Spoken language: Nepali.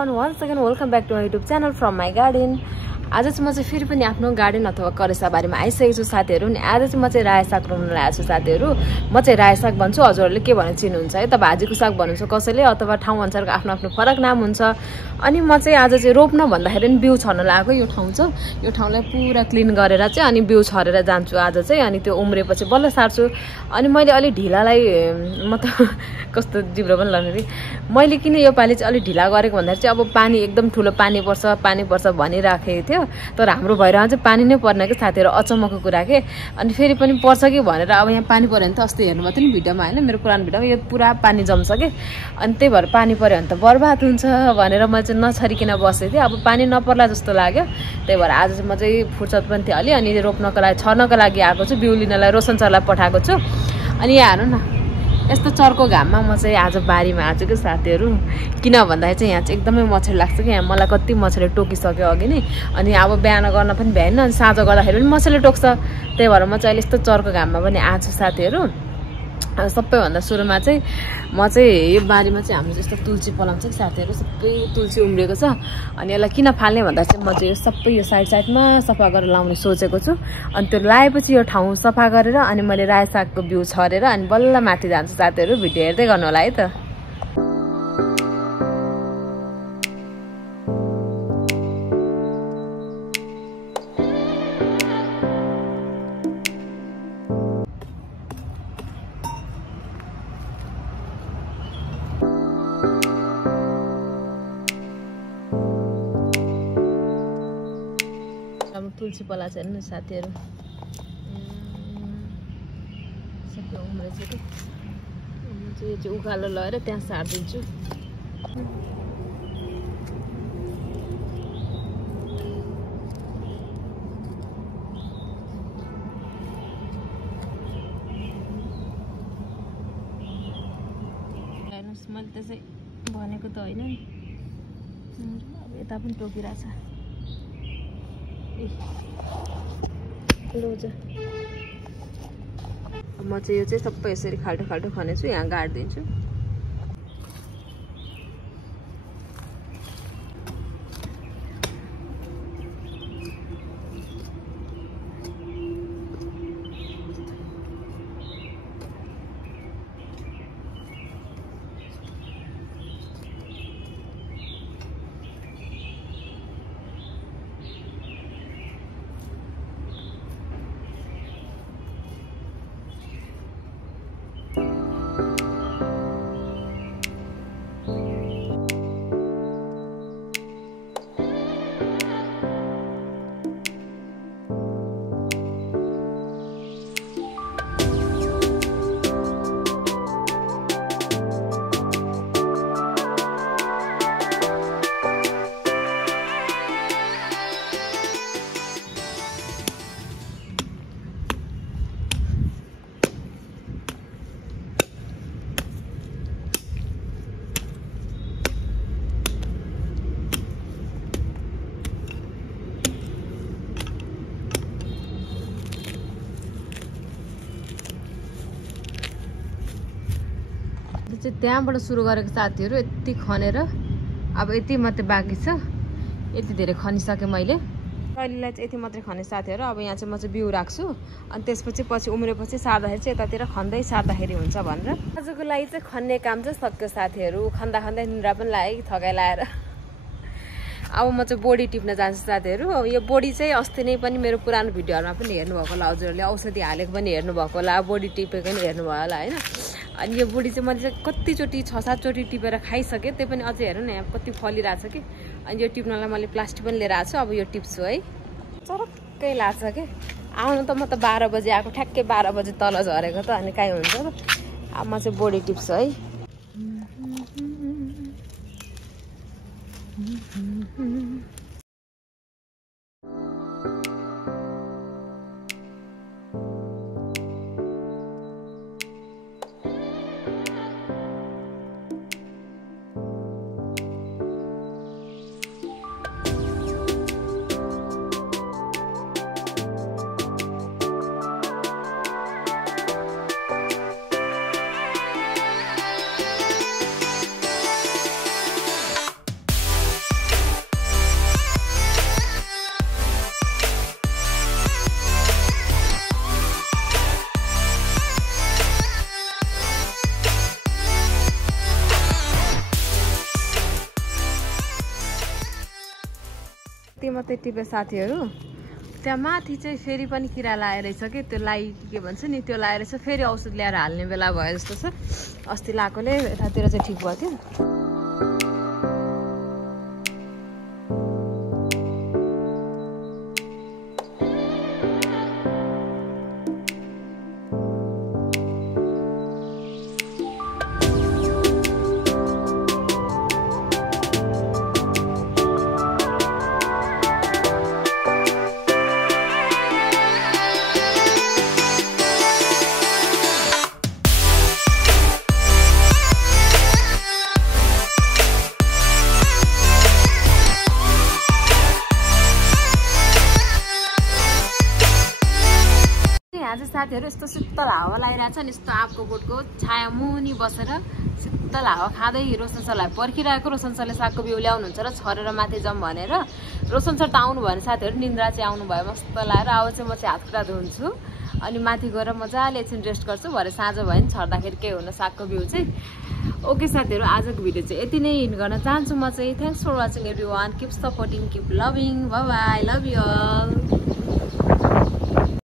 everyone, once again welcome back to my YouTube channel from my garden. आज चाहिँ म चाहिँ फेरि पनि आफ्नो गार्डन अथवा करेसाबारीमा आइसकेको छु साथीहरु। नि आज चाहिँ म चाहिँ रायो साग रोप्न लागेको छु साथीहरु। म चाहिँ रायो साग भन्छु, हजुरहरुले के भने चिन्नुहुन्छ है त भाजीको साग भन्नुहुन्छ कसैले अथवा ठाउँ अनुसारको आफ्नो आफ्नो फरक नाम हुन्छ। अनि म चाहिँ आज चाहिँ रोप्न भन्दाखेरि नि बिउ छर्न लागेको यो ठाउँ छ। यो ठाउँलाई पुरा क्लिन गरेर चाहिँ अनि बिउ छरेर जान्छु आज चाहिँ। अनि त्यो उम्रेपछि बल्ल सार्छु। अनि मैले अलि ढिलालाई म त कस्तो जिब्रो पनि लग्ने मैले किन यो पाली चाहिँ अलि ढिला गरेको भन्दाखेरि चाहिँ अब पानी एकदम ठुलो पानी पर्छ भनिराखेको थियो। तर हाम्रो भइरहन चाहिँ पानी नै पर्न के साथीहरु, अचम्मको कुरा के। अनि फेरि पनि पर्छ कि भनेर अब यहाँ पानी पर्यो भने त अस्ति हेर्नु भयो नि भिडियोमा हैन, मेरो पुरानो भिडियोमा यो पुरा पानी जम्छ के। अनि त्यही भएर पानी पर्यो भने त बर्बाद हुन्छ भनेर म चाहिँ नछरिकिन बसेको थिएँ। अब पानी नपर्ला जस्तो लाग्यो। त्यही भएर आज चाहिँ म चाहिँ फुर्सद पनि थिएँ अलि, अनि रोप्नको लागि छर्नको लागि आएको छु। बिउ लिनलाई रोशन सरलाई पठाएको छु। अनि यहाँ हेर्नु न, यस्तो चर्को घाममा म चाहिँ आज बारीमा आएको छु के साथीहरु। किन भन्दाखेरि चाहिँ यहाँ चाहिँ एकदमै मच्छर लाग्छ कि। यहाँ मलाई कति मच्छरले टोकिसक्यो अघि नै। अनि अब बिहान गर्न पनि भ्याएन, अनि साँझ गर्दाखेरि पनि मच्छरले टोक्छ। त्यही भएर म चाहिँ अहिले यस्तो चर्को घाममा पनि आएको छु साथीहरु। सबैभन्दा सुरुमा चाहिँ म चाहिँ यो बारीमा चाहिँ हाम्रो यस्तो तुलसी पलाम छ कि साथीहरु, सबै तुलसी उम्रेको छ। अनि यसलाई किन फाल्ने भन्दा चाहिँ म चाहिँ यो सबै यो साइडमा सफा गरेर लाउने सोचेको छु। अनि त्यो लाएपछि यो ठाउँ सफा गरेर अनि मैले रायो सागको बिउ छरेर अनि बल्ल माथि जान्छु साथीहरु। भिडियो हेर्दै गर्नु होला है त। तुलसी पला छ हेर्नु साथीहरु, सबै उम्रेछ कि। म चाहिँ यो चाहिँ उकालो लगेर त्यहाँ सार्दिन्छु। हेर्नुहोस् मैले त्यसै भनेको त होइन नि, अब यता पनि टोकिरहेछ। म चाहिँ यो चाहिँ सबै यसरी खाल्टो खाल्टो खनेछु, यहाँ गाड्दिन्छु। चाहिँ त्यहाँबाट सुरु गरेको साथीहरु, यति खनेर अब यति मात्रै बाँकी छ। यति धेरै खनिसके मैले। अहिलेलाई चाहिँ यति मात्रै खने साथीहरु। अब यहाँ चाहिँ म चाहिँ बिउ राख्छु, अनि त्यसपछि पछि उम्रेपछि सार्दाखेरि चाहिँ यतातिर खन्दै सार्दाखेरि हुन्छ भनेर आजको लागि चाहिँ खन्ने काम चाहिँ सक्यो साथीहरु। खन्दा खन्दै निन्द्रा पनि लाग्यो थकाइ लाएर। अब म चाहिँ बोडी टिप्न जान्छु साथीहरु। अब यो बोडी चाहिँ अस्ति नै पनि मेरो पुरानो भिडियोहरुमा पनि हेर्नु भएको होला, हजुरहरुले औषधि हालेको पनि हेर्नु भएको होला, बोडी टिपेको पनि हेर्नु भयो होला हैन। अनि यो बोडी चाहिँ मैले चाहिँ कतिचोटि 6-7 चोटि टिपेर खाइसकेँ। त्यही पनि अझै हेर्नु न यहाँ कति फलिरहेछ कि। अनि यो टिप्नलाई मैले प्लास्टिक पनि लिएर आएको छु। अब यो टिप्छु है, चरक्कै लाग्छ कि। आउनु त म त 12 बजे आएको, ठ्याक्कै 12 बजे तल झरेको त। अनि काहीँ हुन्छ त। अब म चाहिँ बोडी टिप्छु है। यस्तै टिपे साथीहरू त्यहाँ माथि चाहिँ फेरि पनि किरा लाएर रहेछ कि त्यो के भन्छ नि त्यो लाएर रहेछ फेरि औषध ल्याएर हाल्ने बेला भयो जस्तो छ अस्ति लाएकोले यतातिर चाहिँ ठिक भयो थियो साथीहरु यस्तो शीतल हावा लागिरहेछ नि यस्तो आपको बोटको छाया मुनि बसेर शीतल हावा खाँदै रोशन सरलाई पर्खिरहेको रोशन सरले सागको बिउ ल्याउनुहुन्छ र छरेर माथि जाउँ भनेर रोशन सर त आउनु भएन साथीहरु निन्द्रा चाहिँ आउनु भयो मस्त लाएर अब चाहिँ म चाहिँ हात खुट्टा धुन्छु अनि माथि गएर मजाले एकछिन रेस्ट गर्छु भरे साँझ भयो नि छर्दाखेरि के हुन सागको बिउ चाहिँ ओके साथीहरु आजको भिडियो चाहिँ यति नै हिँड गर्न चाहन्छु म चाहिँ thanks for watching everyone keep supporting keep loving bye bye love you all